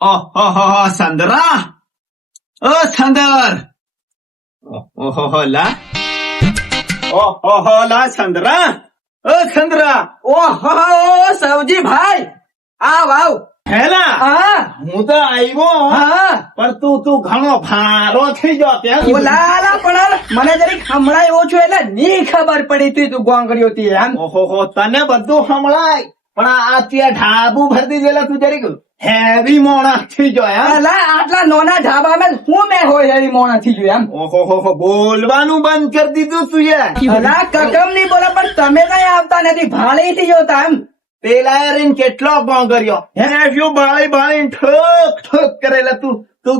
ઓહો સંદરા, ઓ સંદર, ઓહો લા, ઓહો લા સંદરા, ઓ સંદરા, ઓહો સવજી ભાઈ આવ આવ. હેલા હા હું તો આવ્યો, હા પણ તું ઘણો ભારો થઈ ગયો ત્યાં. ઓલાલા પણ મને જરીક હમણાં ઓછું એટલે ની ખબર પડી તી તું ગોંગડીઓ હતી એમ. ઓહો તને બધું સંભળાય, પણ આ ત્યાં ઢાબુ ભરતી ગયેલા તું જરીક હેવી મોણા થઈ ગયો એમ. અલા આટલા નોના ઢાબામાં હું મેં હોય એવી મોણા થી ગયું એમ. ઓહો બોલવાનું બંધ કરી દીધું તું યાર. અલા કકમ ની બોલે પણ તમે કઈ આવતા નથી ભાળી થી જોતા એમ. પેલા યાર કેટલો ગોંગર્યો હેવ્યો બાળી ઠોક ઠોક કરેલા તું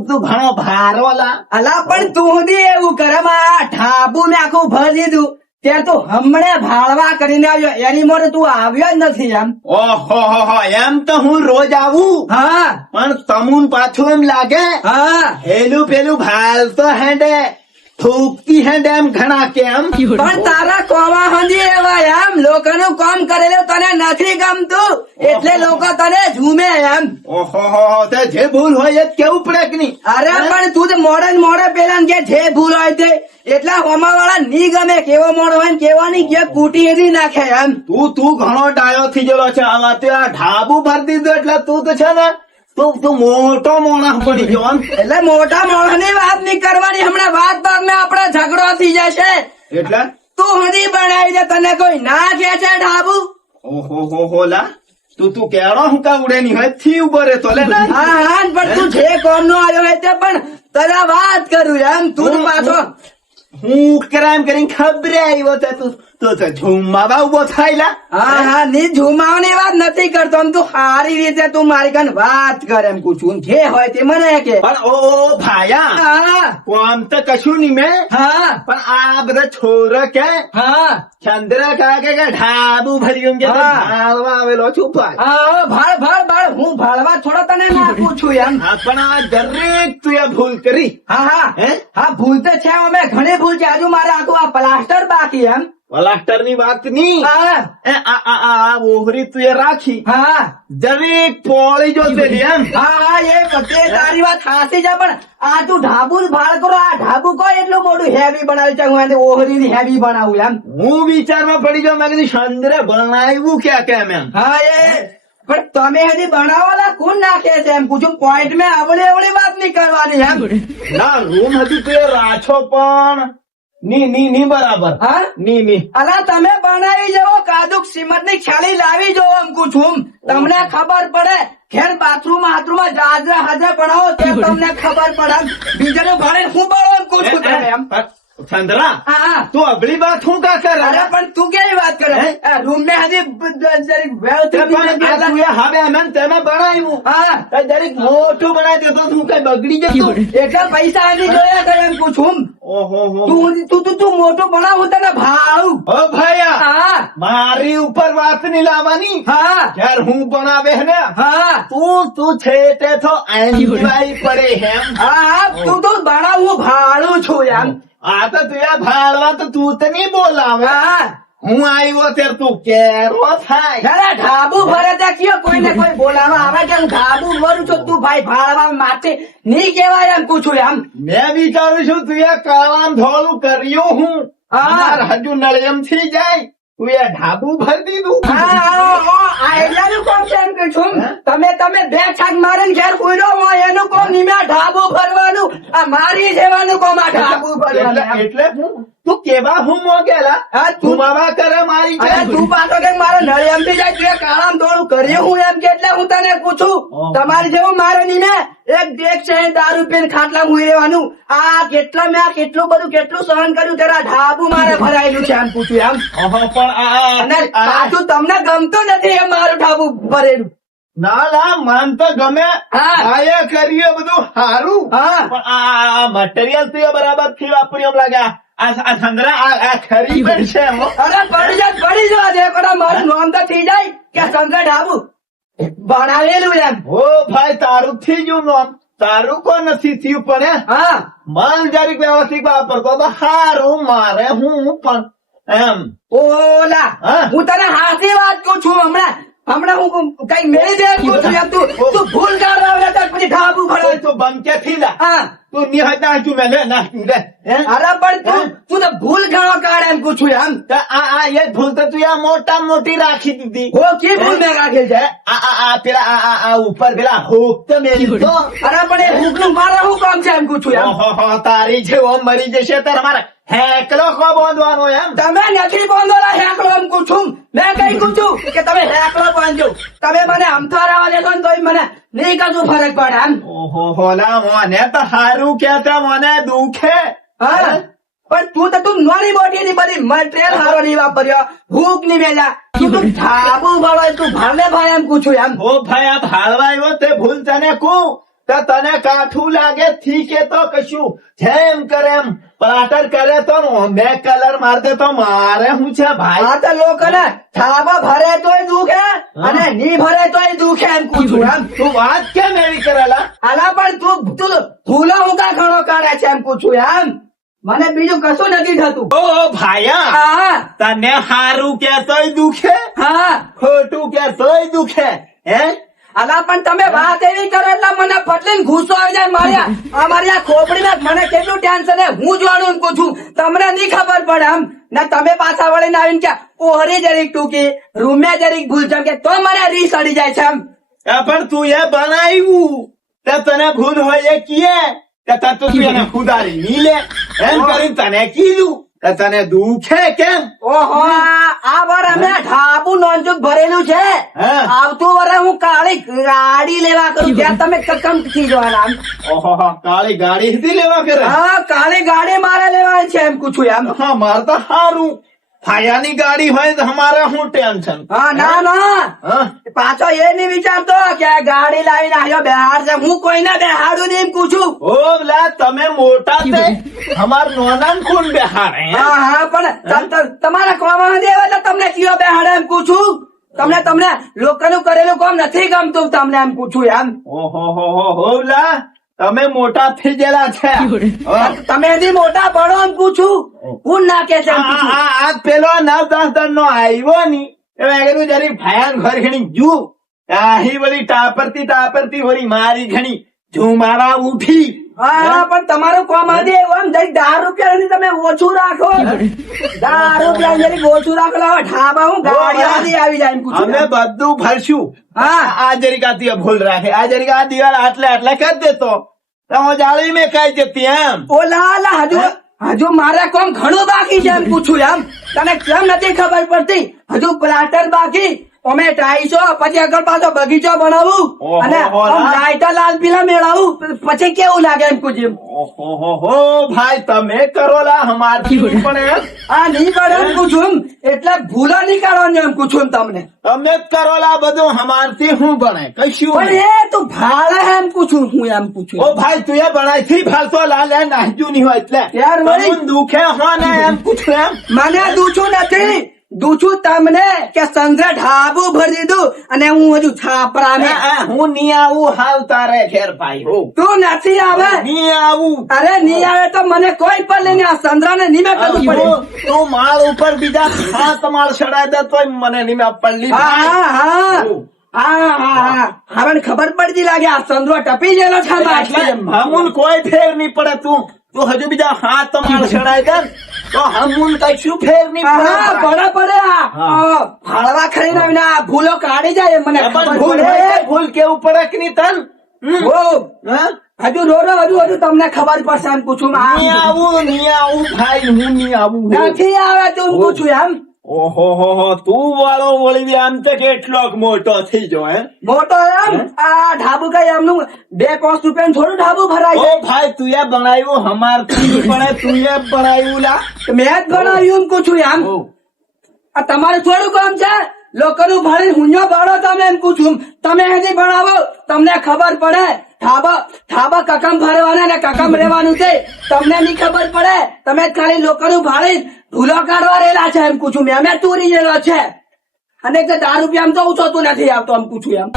ઘણો ભારો લા. અલા પણ તું બી એવું કરમ આ ઢાબુ ને આખું ભરી દીધું ત્યાં તું હમણે ભાળવા કરીને આવ્યો એની મોરે તું આવ્યો જ નથી એમ. ઓહો એમ તો હું રોજ આવું, હા પણ તમુન પાછું એમ લાગે હા પેલું ભાલતો હેડે થૂકતી હેડે એમ ઘણા કેમ. પણ તારા કોમા હંધી એવા એમ લોકોનું કામ કરેલું તને નથી ગમતું એટલે લોકો તને ઝૂમે એમ. ઓહો તે જે ભૂલ હોય એ જ કેવું પડે કે નહીં. અરે પણ તું તો મોડે ને મોડે પેલા ને કે જે ભૂલ હોય તે એટલા હોમા વાળા ની ગમે કેવો મોડો હોય ને કેવો ની કે કૂટી એની નાખે એમ. તું ઘણો ડાયો થઈ ગયેલો છે આમાં. તે આ ઢાબુ ભરી દીધું એટલે તું તો છે ને તું મોટો મોણા પડી ગયો એમ. એટલે મોટા મોણા ની વાત નહીં કરવાની હમણાં વાત માં આપડે ઝઘડો થઈ જશે. એટલે તું હજી બનાવી દે તને કોઈ ના કે છે ઢાબુ. ઓહો લા તું કેળો હું કા ઉડે ની હોય થી ઉભો રહેતો લે. હા હા પણ તું જે કોમ નો આવ્યો હોય તે પણ તને વાત કરું એમ. તું પાછો હું ક્રાઇમ કરીને ખબરે આવ્યો છે તું ઝુમવા ઉભો થાય લા. હા ની ઝુમાવની વાત નથી કરતો આમ તું સારી રીતે તું મારી કાન વાત કર એમ પૂછું જે હોય તે મને કે. પણ ઓ ભાયા હા કોમ તો કશું નહીં મેં, હા પણ આ બધા છોરા કે હા ચંદ્ર કે ઢાબુ ભર્યું કે હા. ભાળવા આવેલો છું ભાઈ. હા ભાળ હું ભાળવા થોડો તને ના પૂછું એમ. હા પણ આ દરેક તું એ ભૂલ કરી. હા હે હા ભૂલ તો છે અમે ઘણી ભૂલ છે. હજુ મારે આખું આ પ્લાસ્ટર બાકી એમ. પ્લાસ્ટર ની વાત ની હા આ ઓહરી તું એ રાખી હા દરેક પોળી જોતેલી એમ. હા એ બધે તારી વાત સાચી છે પણ આ તું ઢાબુ ને ભાળ કરો આ ઢાબુ કોઈ એટલું મોટું હેવી બનાવ્યું છે હું એને ઓહરી ની હેવી બનાવું એમ. હું વિચારમાં પડી ગયો મેં કીધું ચંદ્રે બનાવ્યું કેમ એમ. હા એ પણ તમે હજી બનાવવાલા કોણ નાખે છે એમ પૂછું પોઈન્ટ મેં અવળી વાત નહીં કરવાની એમ. ના રૂમ હતી તું એ રાછો પણ ની બરાબર. હા ની અલા તમે બનાવી જવો કાદુક સિમટ ની છાલી લાવી જવો એમ પૂછું તમને ખબર પડે. ઘેર બાથરૂમ જાજરા હાજરા બનાવો તે તમને ખબર પડે. બીજાનું ભાડે હું બોલો એમ પૂછું તમે એમ. ચંદ્રા હા તું અગલી વાત શું કા કરે. અરે પણ તું કેવી વાત કરે રૂમ ને હજી જરીક તું એ હવે અમે તેમાં બનાવ્યું હા દરેક મોટું બનાવી દેતો તું કઈ બગડી જતું. એટલા પૈસા હજી જોયા કરે એમ પૂછું. ઓહો તું મોટું બનાવું તને ભાવ. ઓ ભાયા હા મારી ઉપર વાત નહીં લાવવાની. હા યાર હું બનાવે ને હા તું છે તે તો એન્જોય પડે એમ. હા તું બનાવું ભાડું છું એમ. આ તો તું ભાળવા તો તું તો નહીં બોલાવે. હા હું આવ્યો ત્યારે તું કેરો થાય. અરે ઢાબુ ભરે ત્યાં કયો કોઈ ને કોઈ બોલાવા આવે કે હું ઢાબુ ભરું છું તું ભાઈ ભાડવા માટે નહીં કેવાય એમ પૂછું એમ. મેં વિચારું છું તું એ કાળામ ધોલું કર્યું હું હજુ નળિયમ થઈ જાય તું એ ઢાબુ ભરી દીધું. એટલાનું કોમ છે એમ કે છું તમે બે છાક મારે ઘેર ઉડો હોય એનું કોમ નિમ્યા ઢાબુ ભરવાનું આ મારી જેવાનું કોમ આ ઢાબુ ભરવાનું. એટલે તું કેવા હું મોગેલા તું માવા કરે મારી છે. તું પાછો કે મારે નળિયમ થી જાય તું કાળામ ધોળું કર્યું હું એમ કે એટલે હું તને પૂછું તમારી જેવું મારે નિમે એક છે દારૂ પીને ખાટલા મુઈ રહેવાનું. આ કેટલું બધું સહન કર્યું તેરા ઢાબુ મારે ભરાયેલું છે એમ પૂછું એમ. પણ પાછું તમને ગમતું નથી એમ મારું ઢાબુ ભરેલું. ના મન તો ગમે. આ કરીએ બધું સારું. પણ આ મટીરિયલ તો બરાબર થી વાપર્યું એમ લાગે. આ સંદ્રા આ ખરી પણ છે. અરે પડી જવા દે પણ મારું નામ તો થઈ જાય કે સંદ્રા ઢાબુ બનાવેલું એમ. ઓ ભાઈ તારું થઈ ગયું નામ તારું કોઈ નથી થયું પણ હા મન જરીક વ્યવસ્થિત વાપરતો તો સારું મારે હું પણ એમ. ઓલા હું તને હાથી વાત કહું છું હમણાં હું કઈ મેળી દે પૂછું એમ તું ભૂલ કરવા પછી થી લા હા તું ની હોય ના તું મેલે ના તું લે હે? અરે પણ તું તો ભૂલ ઘણો કાઢે એમ પૂછું એમ તો આ એ ભૂલ તો તું આ મોટા મોટી રાખી દીધી હો કી ભૂલ મેં રાખેલ છે આ પેલા આ ઉપર પેલા હુક તો મેલી તો અરે પણ એ ભૂખનું મારે શું કામ છે એમ પૂછું એમ ઓહો તારી જેવો મરી જશે તારે મારે હેકલો કો બાંધવાનો એમ તમે નથી બાંધોલા હેકલો એમ પૂછું મેં કઈ પૂછું કે તમે હેકલો બાંધજો તમે મને અમથા રહેવા દેશો ને તોય મને નહીં કશું ફરક પડે એમ ઓહો હોલા મને તો હારું કેતા મને દુખે હા પણ તું નાની મોટી ની બધી મટીરિયલ હારો નહીં વાપર્યો ભૂખ નહીં મેલા તું ઢાબુ ભાડો તું ભાડે ભાઈ એમ પૂછું એમ ઓ ભાઈ આ ભાળવા આવ્યો તે ભૂલ તને કું તો તને કાઠું લાગે ઠીકે તો કશું જેમ કરે એમ પ્લાટર કરે તો મેં કલર માર દે તો મારે શું છે ભાઈ આ તો લોકોને ઢાબા ભરે તોય દુખે અને નહીં ભરે તોય દુખે એમ પૂછું એમ તું વાત કેમ એવી કરેલા આલા પણ તું ભૂલો હું કા ઘણો કાઢે છે એમ પૂછું એમ મને બીજું કશું નથી થતું ઓ ભાયા હા તને હારું કેતોય દુખે હા ખોટું કેતોય દુખે હે અલા પણ તમે વાત એવી કરો એટલે મને ફટલીને ગુસ્સો આવી જાય મારી આ ખોપડીમાં મને કેટલું ટેન્શન હે હું જોવાનું એમ પૂછું તમને નહીં ખબર પડે એમ ને તમે પાછા વળીને આવીને કે ઓહરી જરીક ટૂંકી રૂમે જરીક ભૂલ છે કે તો મને રીસ અડી જાય છે એમ પણ તું એ બનાવ્યું તે તને ભૂલ હોય એ કીએ કે તું એને ખુદારી ની લે એમ કરીને તને કીધું કે તને દુખે કેમ ઓહો આ વાર અમે ઢાબુ નોંધુક ભરેલું છે હા. આવતું વરે હું કાળી ગાડી લેવા કરું ત્યાં તમે કકમ થી જોવાના એમ ઓહો કાળી ગાડી હતી લેવા કરે હા કાળી ગાડી મારે લેવાની છે એમ પૂછું એમ હા માર તો હારું ફાયાની ગાડી હોય તો અમારે શું ટેન્શન હા ના ના હા પાછો એ નહીં વિચારતો કે આ ગાડી લાવીને આવ્યો બિહાર છે હું કોઈને બેહાડું નહીં એમ પૂછું ઓ લા તમે મોટા તે અમાર નોનાન કોણ બેહાડે હા હા પણ તમારા કોમાં દેવા એટલે તમને કયો બેહાડે એમ પૂછું તમને લોકોનું કરેલું કામ નથી ગમતું તમને એમ પૂછું એમ ઓહો લા તમે મોટા થઈ ગયેલા છે હા. તમે એની મોટા પડો એમ પૂછું કોણ નાખે છે એમ પૂછું આ પેલો 9-10 નો આવ્યો ની એ કીધું જરી ભાયાન ઘર ઘણી જુ આહી વળી ટાપરતી વળી મારી ઘણી જો મારા ઉઠી હા પણ તમારું કોમ આજે એમ જરી 10 રૂપિયા તમે ઓછું રાખો 10 રૂપિયા જરી ઓછું રાખો લાવો ઢાબા હું ગાડી આવી જાય એમ પૂછું અમે બધું ભરશું હા આ જરીક આ ભૂલ રાખે આ જરીક આ દિવાળ આટલે કરી દેતો તો હું જાળી મેં ખાઈ જતી એમ ઓલા હજુ મારે કોમ ઘણું બાકી છે એમ પૂછું એમ તને કેમ નથી ખબર પડતી હજુ પ્લાસ્ટર બાકી અમે ટાઈસો પછી આગળ પાછો બગીચો બનાવું ઓહો, અને લાઈટા લાલ પીલા મેળવું પછી કેવું લાગે એમ પૂછ્યું ઓહો ભાઈ તમે કરો લા અમારથી નહીં પણ એમ આ નહીં કરે એમ પૂછું એટલે ભૂલો નહીં કાઢવાની એમ પૂછું તમને તમે જ કરો લા બધું અમારથી શું બને કશું પણ નહીં. એ તું ભાડે એમ પૂછું હું એમ પૂછું ઓ ભાઈ તું એ બનાય થી ફાલતો લાલ એ નાહ્યું નહીં હોય એટલે યાર વળી. તમને દુખે હો ને એમ પૂછું એમ મને દૂછું નથી દૂછું તમને કે સંજય ઢાબુ ભરી દીધું અને હું હજુ છાપરા ને હું નહીં આવું હાલ તારે ઘેર ભાઈ હો તું નથી આવે નહીં આવું અરે નહીં આવે તો મને કોઈ પણ લઈને આ સંદ્રા ને નીમે કરવું પડે તું માળ ઉપર બીજા હાથ માળ ચડાય દે તોય મને નહીં પલ્લી હવે ખબર પડતી લાગે આ સંદ્રો ટપી ગયેલો છે હમુન કોઈ ફેર નહીં પડે તું હજુ બીજા હાથ માળ ચડાય દે તો હમુન કશું ફેર નહીં પડે પડે ફાળવા ખાઈને આવીને આ ભૂલો કાઢી જાય મને ખબર ભૂલ પડે. હોય તો ભૂલ કેવું પડે કે નહીં તન હા? હજુ રોરો હજુ તમને ખબર પડશે એમ પૂછું નહીં આવું ભાઈ હું નહીં આવું નથી આવે તું પૂછું એમ ઓહો તું વાળો વળી આમ તો કેટલોક મોટો થઈ ગયો હે મોટો એમ આ ઢાબુ કઈ એમનું 2-5 રૂપિયા થોડું ઢાબુ ભરાય ઓ ભાઈ તું એ બનાવ્યું હમારથી પણ તું એ બનાવ્યું લા મેં જ બનાવ્યું એમ પૂછું એમ આ તમારું થોડું કામ છે લોકોનું ભાડે હુંયો ભાડો તમે એમ પૂછું તમે હજી ભણાવો તમને ખબર પડે ઠાબા કકમ ભરવાના ને કકમ રહેવાનું છે તમને નહીં ખબર પડે તમે ખાલી લોકોનું ભાડે ભૂલો કાઢવા રહેલા છે એમ પૂછું મેં તુરી રહેલો છે અને 10 રૂપિયા તો ઓછો તું નથી આવતો એમ પૂછું એમ